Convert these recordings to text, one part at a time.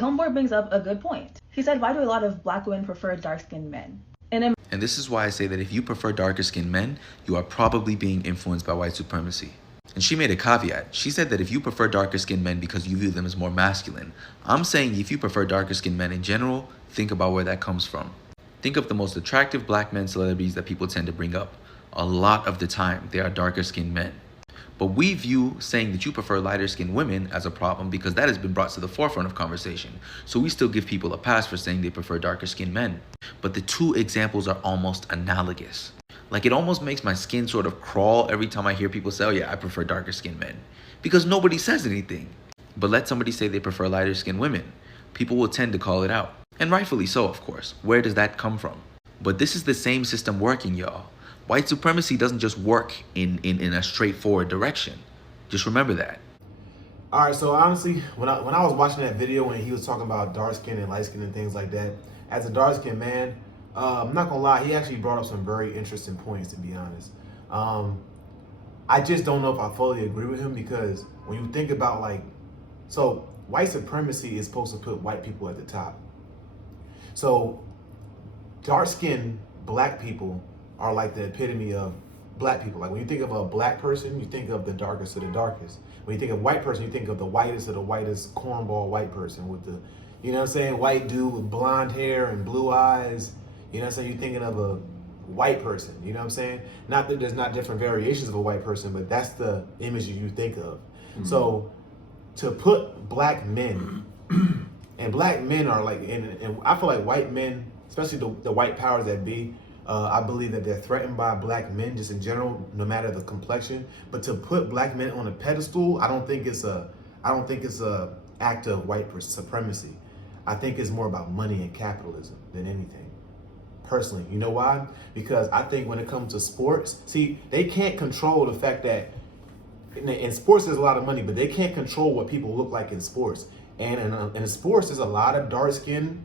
homeboy brings up a good point. He said, why do a lot of black women prefer dark-skinned men? And this is why I say that if you prefer darker skinned men, you are probably being influenced by white supremacy. And she made a caveat. She said that if you prefer darker skinned men because you view them as more masculine, I'm saying if you prefer darker skinned men in general, think about where that comes from. Think of the most attractive black men celebrities that people tend to bring up. A lot of the time, they are darker skinned men. But we view saying that you prefer lighter skinned women as a problem because that has been brought to the forefront of conversation. So we still give people a pass for saying they prefer darker skinned men. But the two examples are almost analogous. Like, it almost makes my skin sort of crawl every time I hear people say, oh yeah, I prefer darker skinned men. Because nobody says anything. But let somebody say they prefer lighter skinned women. People will tend to call it out. And rightfully so, of course. Where does that come from? But this is the same system working, y'all. White supremacy doesn't just work in a straightforward direction. Just remember that. All right, so honestly, when I was watching that video when he was talking about dark skin and light skin and things like that, as a dark skinned man, I'm not gonna lie, he actually brought up some very interesting points, to be honest. I just don't know if I fully agree with him, because when you think about, like, so white supremacy is supposed to put white people at the top. So dark skinned black people are like the epitome of black people. Like, when you think of a black person, you think of the darkest of the darkest. When you think of white person, you think of the whitest of the whitest cornball white person with the, you know what I'm saying, white dude with blonde hair and blue eyes. You know what I'm saying? You're thinking of a white person, you know what I'm saying? Not that there's not different variations of a white person, but that's the image you think of. Mm-hmm. So to put black men, and black men are like, and I feel like white men, especially the white powers that be, I believe that they're threatened by black men just in general, no matter the complexion. But to put black men on a pedestal, I don't think it's a act of white supremacy. I think it's more about money and capitalism than anything. Personally, you know why? Because I think when it comes to sports, see, they can't control the fact that in sports there's a lot of money, but they can't control what people look like in sports. And in sports, there's a lot of dark-skinned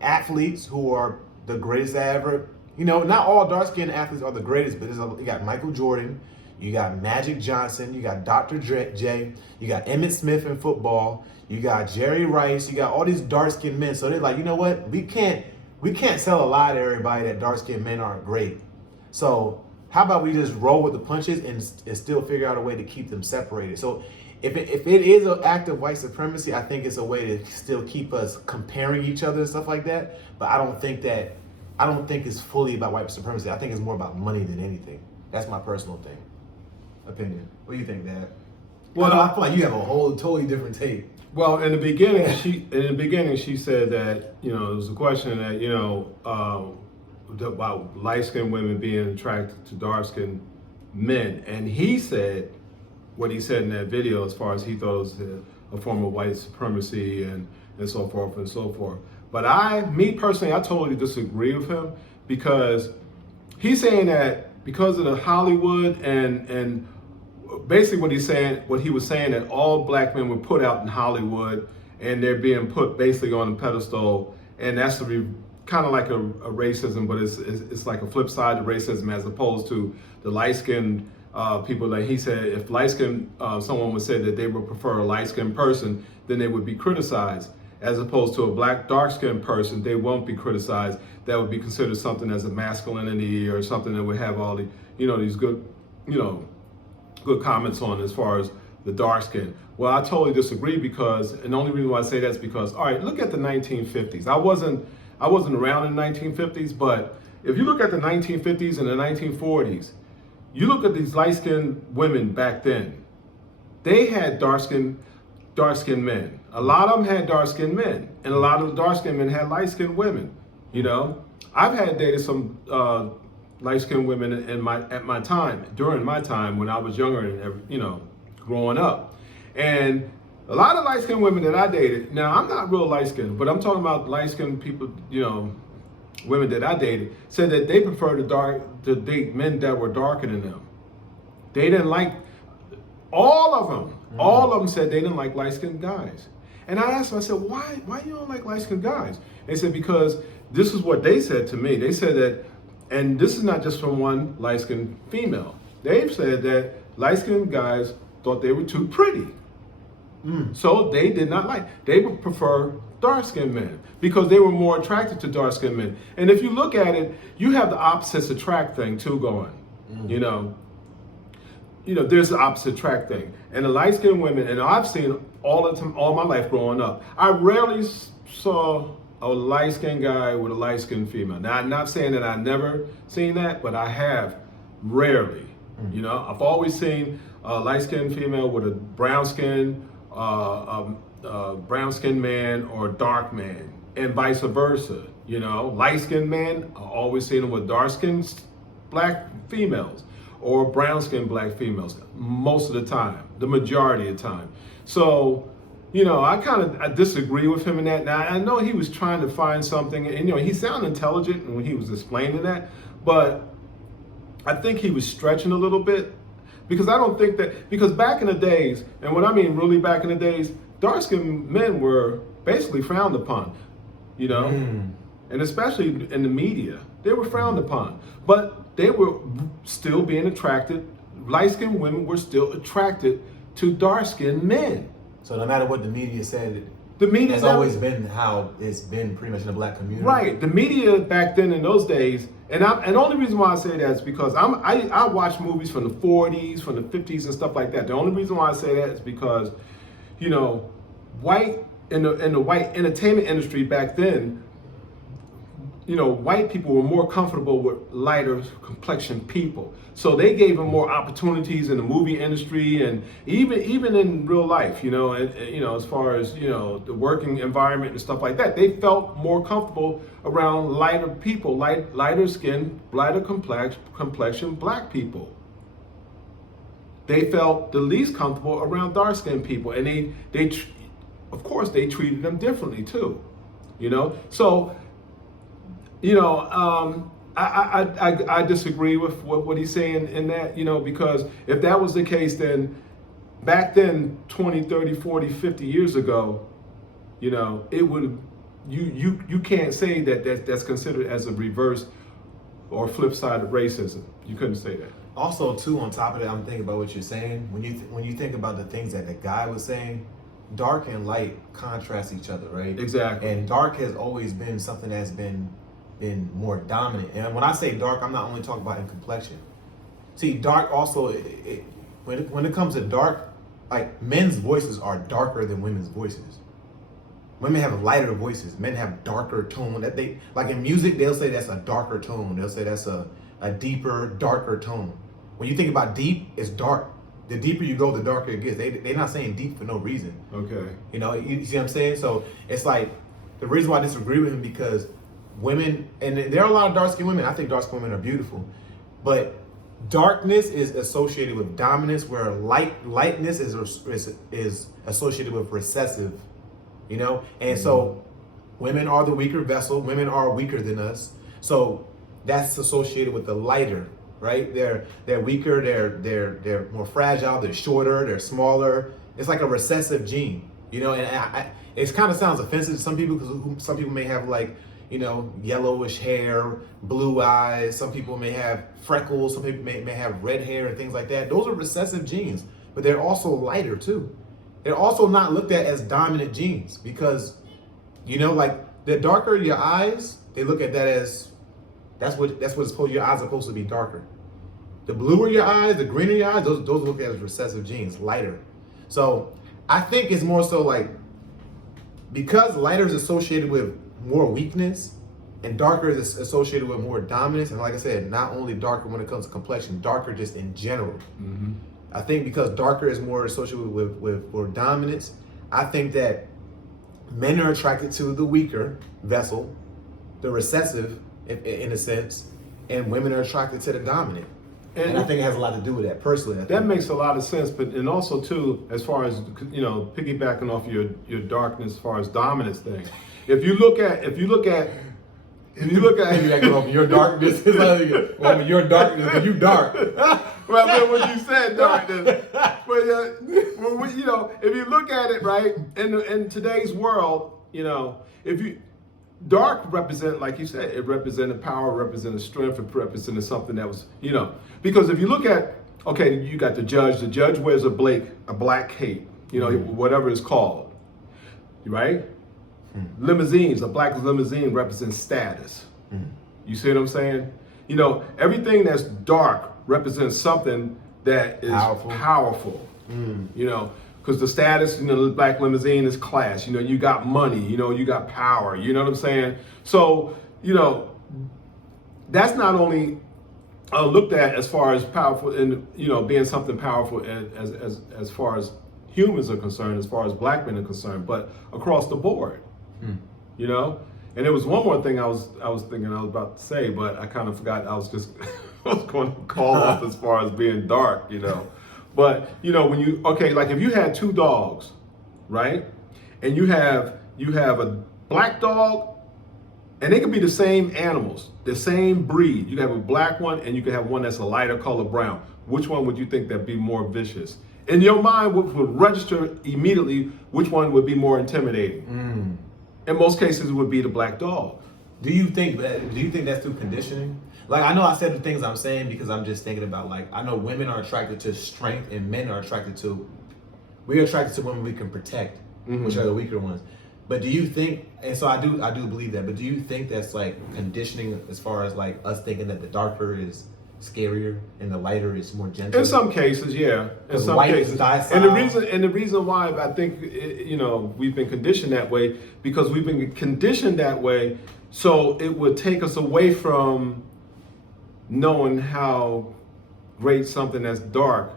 athletes who are the greatest ever. You know, not all dark-skinned athletes are the greatest, but you got Michael Jordan, you got Magic Johnson, you got Dr. J, you got Emmitt Smith in football, you got Jerry Rice, you got all these dark-skinned men. So they're like, you know what? We can't sell a lie to everybody that dark-skinned men aren't great. So how about we just roll with the punches and still figure out a way to keep them separated? So if it is an act of white supremacy, I think it's a way to still keep us comparing each other and stuff like that. But I don't think it's fully about white supremacy. I think it's more about money than anything. That's my personal opinion. What do you think, Dad? Well, I feel like you have a whole totally different take. Well, in the beginning, she said that, you know, it was a question that, you know, about light-skinned women being attracted to dark-skinned men, and he said what he said in that video as far as he thought it was a form of white supremacy and so forth and so forth. But me personally, I totally disagree with him, because he's saying that because of the Hollywood and basically what he was saying that all black men were put out in Hollywood and they're being put basically on a pedestal, and that's kind of like a racism, but it's like a flip side to racism, as opposed to the light-skinned people. Like he said, if light-skinned someone would say that they would prefer a light-skinned person, then they would be criticized. As opposed to a black dark-skinned person, they won't be criticized. That would be considered something as a masculinity or something that would have all the, you know, these good, you know, good comments on as far as the dark skin. Well, I totally disagree, because, and the only reason why I say that is because, all right, look at the 1950s. I wasn't around in the 1950s, but if you look at the 1950s and the 1940s, you look at these light-skinned women back then, they had dark-skinned men. A lot of them had dark-skinned men, and a lot of the dark-skinned men had light-skinned women. You know, I've had dated some light-skinned women during my time when I was younger and, you know, growing up. And a lot of light-skinned women that I dated, now I'm not real light-skinned, but I'm talking about light-skinned people, you know, women that I dated, said that they prefer to date men that were darker than them. They didn't like, all of them said they didn't like light-skinned guys. And I asked them, I said, why you don't like light-skinned guys? They said, because this is what they said to me. They said that, and this is not just from one light-skinned female. They've said that light-skinned guys thought they were too pretty. So they did not like. They would prefer dark-skinned men because they were more attracted to dark-skinned men. And if you look at it, you have the opposites attract thing too going. You know, there's the opposite attract thing. And the light-skinned women, and I've seen all the time, all my life growing up, I rarely saw a light-skinned guy with a light-skinned female. Now, I'm not saying that I've never seen that, but I have rarely. You know, I've always seen a light-skinned female with a brown-skinned man or dark man, and vice versa. You know, light-skinned men, I always seen them with dark-skinned black females or brown-skinned black females most of the time, the majority of the time. So, you know, I disagree with him in that. Now, I know he was trying to find something, and, you know, he sounded intelligent when he was explaining that, but I think he was stretching a little bit, because I don't think that, because back in the days, and what I mean really back in the days, dark-skinned men were basically frowned upon, you know, and especially in the media, they were frowned upon, but they were still being attracted, light-skinned women were still attracted to dark-skinned men. So no matter what the media said, the media has always been how it's been pretty much in the black community. Right. The media back then in those days, and the only reason why I say that is because I watch movies from the 40s, from the 50s and stuff like that. The only reason why I say that is because, you know, in the white entertainment industry back then, you know, white people were more comfortable with lighter complexion people. So they gave them more opportunities in the movie industry and even in real life, you know, and you know, as far as, you know, the working environment and stuff like that. They felt more comfortable around lighter people, lighter skin, lighter complexion black people. They felt the least comfortable around dark-skinned people, and they of course they treated them differently too, you know. So, you know, I disagree with what he's saying in that, you know, because if that was the case, then back then, 20, 30, 40, 50 years ago, you know, it would, you can't say that's considered as a reverse or flip side of racism. You couldn't say that. Also, too, on top of that, I'm thinking about what you're saying. When you think about the things that the guy was saying, dark and light contrast each other, right? Exactly. And dark has always been something that's been more dominant. And when I say dark, I'm not only talking about in complexion. See, dark also, when it comes to dark, like men's voices are darker than women's voices. Women have lighter voices. Men have darker tone. That they like in music, they'll say that's a darker tone. They'll say that's a deeper, darker tone. When you think about deep, it's dark. The deeper you go, the darker it gets. They're not saying deep for no reason. Okay. You know, you see what I'm saying? So it's like the reason why I disagree with him, because women, and there are a lot of dark-skinned women. I think dark-skinned women are beautiful, but darkness is associated with dominance, where lightness is associated with recessive. You know, and so women are the weaker vessel. Women are weaker than us, so that's associated with the lighter, right? They're weaker. They're more fragile. They're shorter. They're smaller. It's like a recessive gene. You know, and it kind of sounds offensive to some people, because some people may have, like, you know, yellowish hair, blue eyes. Some people may have freckles. Some people may have red hair and things like that. Those are recessive genes, but they're also lighter too. They're also not looked at as dominant genes, because, you know, like the darker your eyes, they look at that as that's what it's supposed, your eyes are supposed to be darker. The bluer your eyes, the greener your eyes, those look at as recessive genes, lighter. So I think it's more so like, because lighter is associated with more weakness and darker is associated with more dominance, and like I said, not only darker when it comes to complexion, darker just in general. Mm-hmm. I think because darker is more associated with more dominance, I think that men are attracted to the weaker vessel, the recessive in a sense, and women are attracted to the dominant. And I think it has a lot to do with that, personally. That makes a lot of sense, but and also too, as far as, you know, piggybacking off your darkness as far as dominance thing. If you look at piggybacking off your darkness, well, your darkness, because you dark. Well, when you said darkness, but you know, if you look at it right in today's world, you know, dark represent, like you said, it represented power, represented strength, it represented something that was, you know, because if you look at, okay, you got the judge wears a black cape, you know, whatever it's called, right? Limousines, a black limousine represents status. You see what I'm saying? You know, everything that's dark represents something that is powerful. You know, because the status, you know, the black limousine is class. You know, you got money, you know, you got power. You know what I'm saying? So, you know, that's not only looked at as far as powerful and, you know, being something powerful as far as humans are concerned, as far as black men are concerned, but across the board. You know, and there was one more thing I was thinking I was about to say, but I kind of forgot. I was just I was going to call off as far as being dark, you know. But you know, when you like if you had two dogs, right, and you have a black dog, and they could be the same animals, the same breed. You have a black one, and you could have one that's a lighter color brown. Which one would you think that'd be more vicious? In your mind, would register immediately which one would be more intimidating. In most cases, it would be the black dog. Do you think that's through conditioning? Like, I know I said the things I'm saying because I'm just thinking about, like, I know women are attracted to strength and men are attracted to, we're attracted to women we can protect, which are the weaker ones. But do you think, and so I do believe that, but do you think that's like conditioning as far as like us thinking that the darker is scarier and the lighter is more gentle? In some cases, yeah. In some cases, and the reason why I think you know we've been conditioned that way because we've been conditioned that way, so it would take us away from knowing how great something that's dark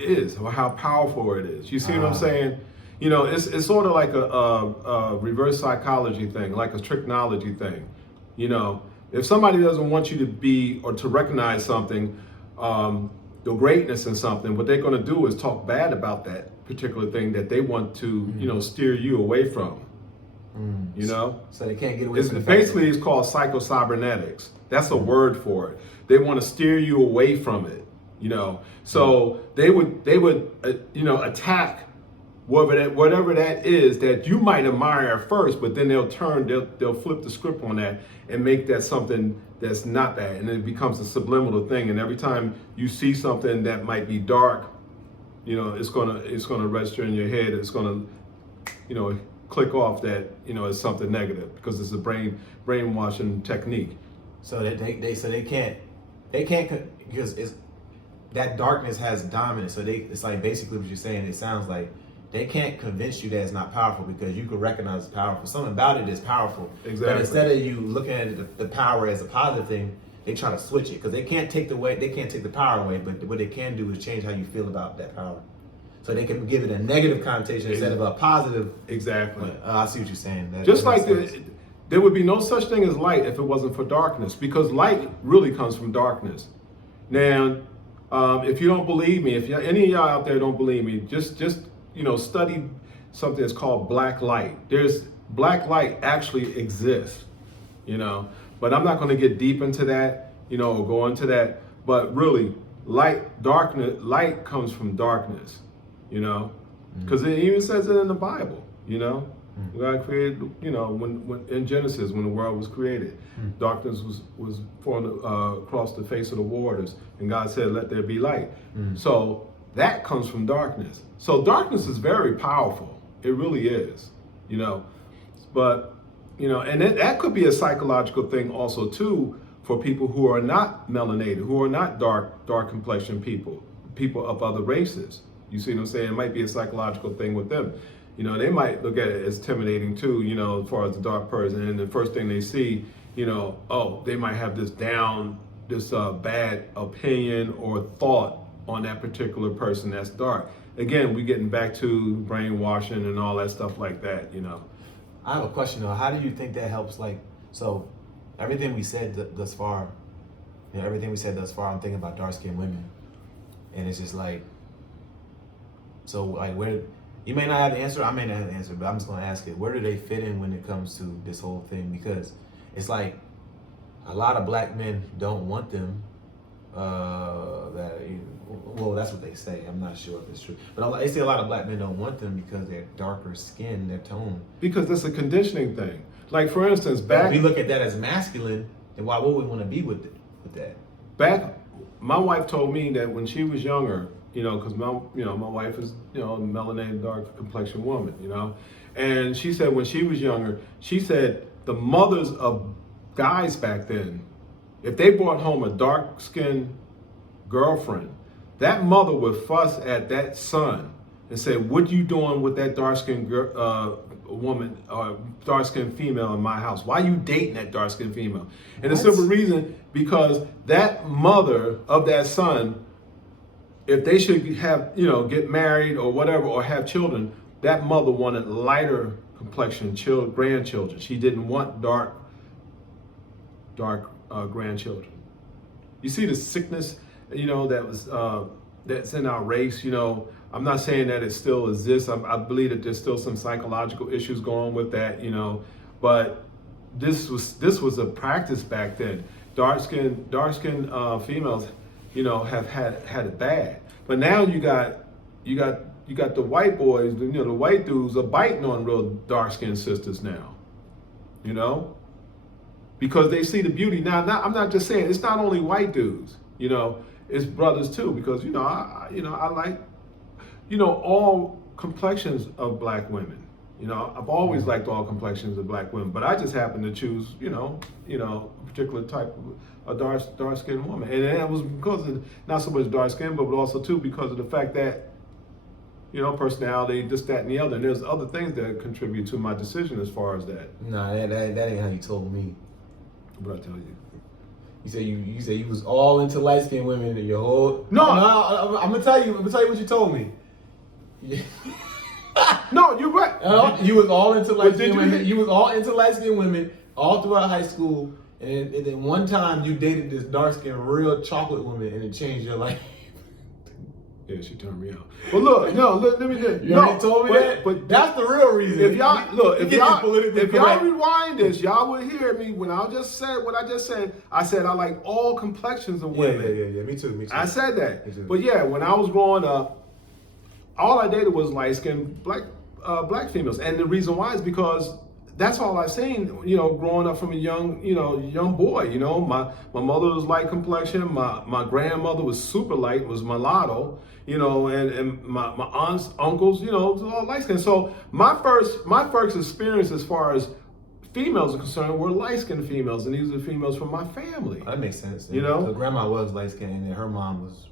is or how powerful it is. You see what I'm saying? You know, it's sort of like a reverse psychology thing, like a tricknology thing. You know. If somebody doesn't want you to be or to recognize something, the greatness in something, what they're going to do is talk bad about that particular thing that they want to, you know, steer you away from. You know, so they can't get away from the fact basically it's called psycho-cybernetics. That's a word for it. They want to steer you away from it. You know, so they would you know, attack whatever that is that you might admire at first, but then they'll flip the script on that and make that something that's not that, and it becomes a subliminal thing. And every time you see something that might be dark, you know, it's gonna register in your head. It's gonna, you know, click off that, you know, it's something negative because it's a brainwashing technique. So that they can't because it's that darkness has dominance. So it's like basically what you're saying. It sounds like they can't convince you that it's not powerful because you can recognize it's powerful. Something about it is powerful. Exactly. But instead of you looking at the power as a positive thing, they try to switch it because they can't take the power away. But what they can do is change how you feel about that power. So they can give it a negative connotation instead of a positive. Exactly. I see what you're saying. Just like there would be no such thing as light if it wasn't for darkness, because light really comes from darkness. Now, if you don't believe me, if any of y'all out there don't believe me, just you know, study something that's called black light. There's black light actually exists, you know, but I'm not going to get deep into that, you know, or go into that. But really, light comes from darkness, you know, because it even says it in the Bible, you know. God created, you know, when in Genesis, when the world was created, darkness was formed across the face of the waters, and God said, "Let there be light." So that comes from darkness. So darkness is very powerful. It really is, you know. But, you know, and that could be a psychological thing also too for people who are not melanated, who are not dark complexion people of other races. You see what I'm saying? It might be a psychological thing with them. You know, they might look at it as intimidating too, you know, as far as the dark person. And the first thing they see, you know, oh, they might have this bad opinion or thought on that particular person that's dark. Again, we're getting back to brainwashing and all that stuff like that, you know. I have a question though. How do you think that helps? Like, so everything we said thus far, I'm thinking about dark-skinned women. And it's just like, so like where, you may not have the answer, I may not have the answer, but I'm just gonna ask it. Where do they fit in when it comes to this whole thing? Because it's like a lot of black men don't want them. Well, that's what they say. I'm not sure if it's true, but they say a lot of black men don't want them because they're darker skin, their tone. Because it's a conditioning thing. Like for instance, if we look at that as masculine, then why would we want to be with that? Back my wife told me that when she was younger, because my wife is, a melanated, dark complexion woman, and she said when she was younger, she said the mothers of guys back then, if they brought home a dark-skinned girlfriend, that mother would fuss at that son and say, "What you doing with that dark-skinned woman or dark-skinned female in my house? Why you dating that dark-skinned female?" And the simple reason, because that mother of that son, if they should have, get married or whatever, or have children, that mother wanted lighter complexion grandchildren. She didn't want dark grandchildren. You see the sickness, that's in our race. I'm not saying that it still exists. I believe that there's still some psychological issues going on with that, but this was a practice back then. Dark skinned females, have had it bad. But now you got the white boys, the white dudes are biting on real dark skinned sisters now, because they see the beauty. Now I'm not just saying it's not only white dudes, it's brothers too, because I like all complexions of black women. I've always liked all complexions of black women, but I just happen to choose, a particular type of a dark-skinned woman. And that was because of not so much dark skin, but also too because of the fact that, personality, this, that, and the other. And there's other things that contribute to my decision as far as that. Nah, that ain't how you told me. What I tell you? You said you was all into light-skinned women and your whole. No, I'm gonna tell you what you told me. No, you're right. You was all into light-skinned women. hear- You was all into light-skinned women all throughout high school, and then one time you dated this dark-skinned, real chocolate woman, and it changed your life. Yeah, she turned me out. But look, let me just. You already told me that, but that's the real reason. if y'all correct. rewind this, y'all would hear me when I just said what I just said. I said I like all complexions of women. Yeah. Me too. I said that. Me too. But yeah, when I was growing up, all I dated was light-skinned black females, and the reason why is because that's all I've seen. Growing up from a young boy. My mother was light complexion. My grandmother was super light, was mulatto. And my aunts, uncles, it was all light skinned. So my first experience as far as females are concerned were light skinned females, and these are females from my family. That makes sense. The grandma was light skinned, and her mom was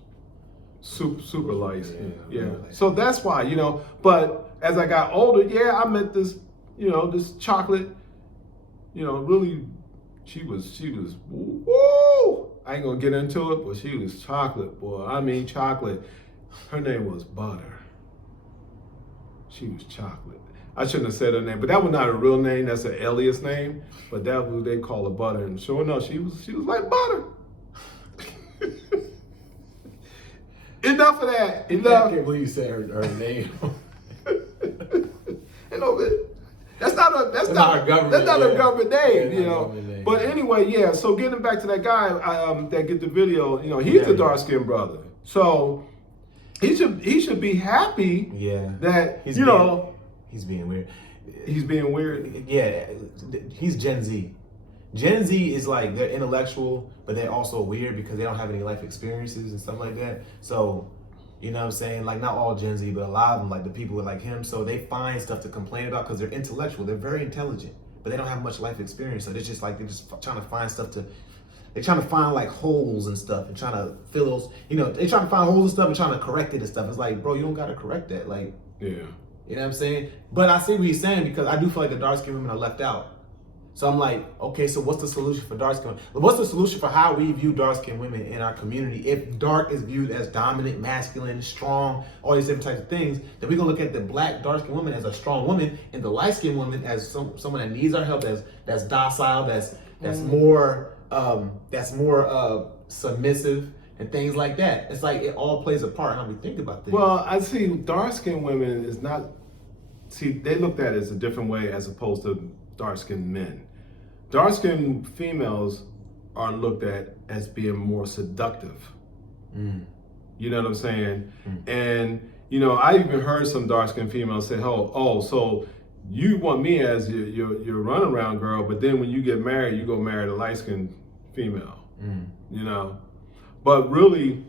super light skinned. Yeah. Yeah. So that's why, but as I got older, I met this, this chocolate, really, she was, woo! I ain't gonna get into it, but she was chocolate, boy. I mean chocolate. Her name was Butter. She was chocolate. I shouldn't have said her name, but that was not a real name. That's an alias name. But that was, they call her Butter. And sure enough, she was like butter. Enough of that. Enough. I can't believe you said her name. That's not a government name, Yeah, not a government name. But anyway, so getting back to that guy that get the video, he's the dark skinned brother. So he should be happy. Yeah. That he's being weird. He's being weird. Yeah, he's Gen Z. Gen Z is like, they're intellectual, but they're also weird because they don't have any life experiences and stuff like that. So, you know what I'm saying? Like, not all Gen Z, but a lot of them, like the people like him. So they find stuff to complain about because they're intellectual. They're very intelligent, but they don't have much life experience. So they're just trying to find stuff they're trying to find like holes and stuff and trying to fill those, they're trying to find holes and stuff and trying to correct it and stuff. It's like, bro, you don't got to correct that. Like, Yeah. You know what I'm saying? But I see what he's saying because I do feel like the dark-skinned women are left out. So I'm like, okay, so what's the solution for dark-skinned women? What's the solution for how we view dark-skinned women in our community? If dark is viewed as dominant, masculine, strong, all these different types of things, then we gonna look at the black dark-skinned woman as a strong woman and the light-skinned woman as someone that needs our help, that's docile, that's more submissive and things like that. It's like it all plays a part how we think about things. Well, I see dark-skinned women is not. See, they looked at it as a different way as opposed to dark-skinned men. Dark-skinned females are looked at as being more seductive. You know what I'm saying? And I even heard some dark-skinned females say, "Oh, so you want me as your runaround girl, but then when you get married, you go marry a light-skinned female." but really,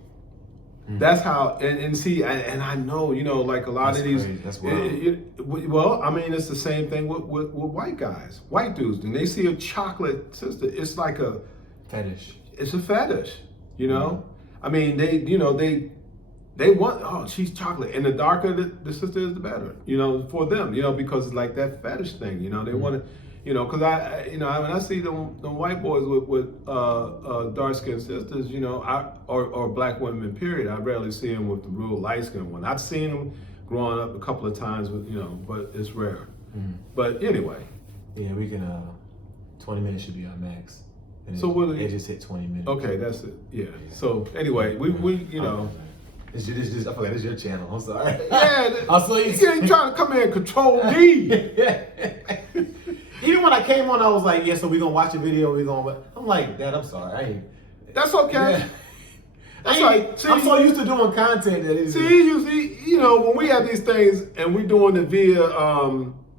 that's how. And see, and I know, you know, like a lot That's of these. crazy. That's wild. Well, I mean, it's the same thing with white guys, white dudes. When they see a chocolate sister, it's like a Fetish. it's a fetish, you know. I mean, they want, oh, she's chocolate, and the darker the sister is, the better, you know, for them, you know, because it's like that fetish thing, you know. They want to, you know, because when I see them white boys with dark skinned sisters, you know, or black women, period, I rarely see them with the real light skinned one. I've seen them growing up a couple of times with, you know, but it's rare. But anyway, Yeah, we can. 20 minutes should be our max. And So what? It just hit 20 minutes. Okay, that's it. Yeah. So anyway, we you know. This I forgot this is your channel. I'm sorry. Yeah, I'm so you ain't trying to come here and control me. Even when I came on, I was like, yeah, so we gonna watch a video. I'm like, Dad, I'm sorry. I ain't. That's okay. Yeah. That's right. I'm so used to doing content that it's You know, when we have these things and we doing it via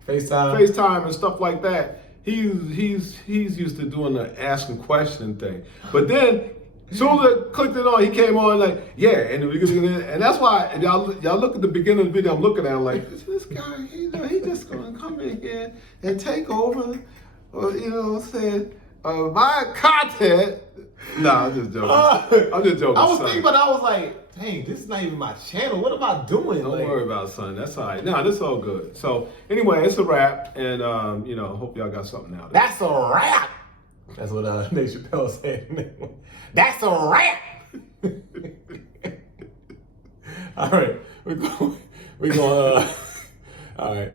FaceTime and stuff like that, he's used to doing the asking question thing. But then, as soon as I clicked it on, he came on like, yeah, and that's why y'all look at the beginning of the video. I'm looking at him like, this guy, he just gonna come in here and take over, or you know, saying my content. Nah, I'm just joking. I'm just joking. I was son. thinking, but I was like, dang, this is not even my channel. What am I doing? Don't Like, worry about it, son. That's all right. Nah, this all good. So anyway, it's a wrap, and you know, hope y'all got something out of it. That's a wrap. That's what Dave Chappelle said. That's a wrap. All right, we're going. All right.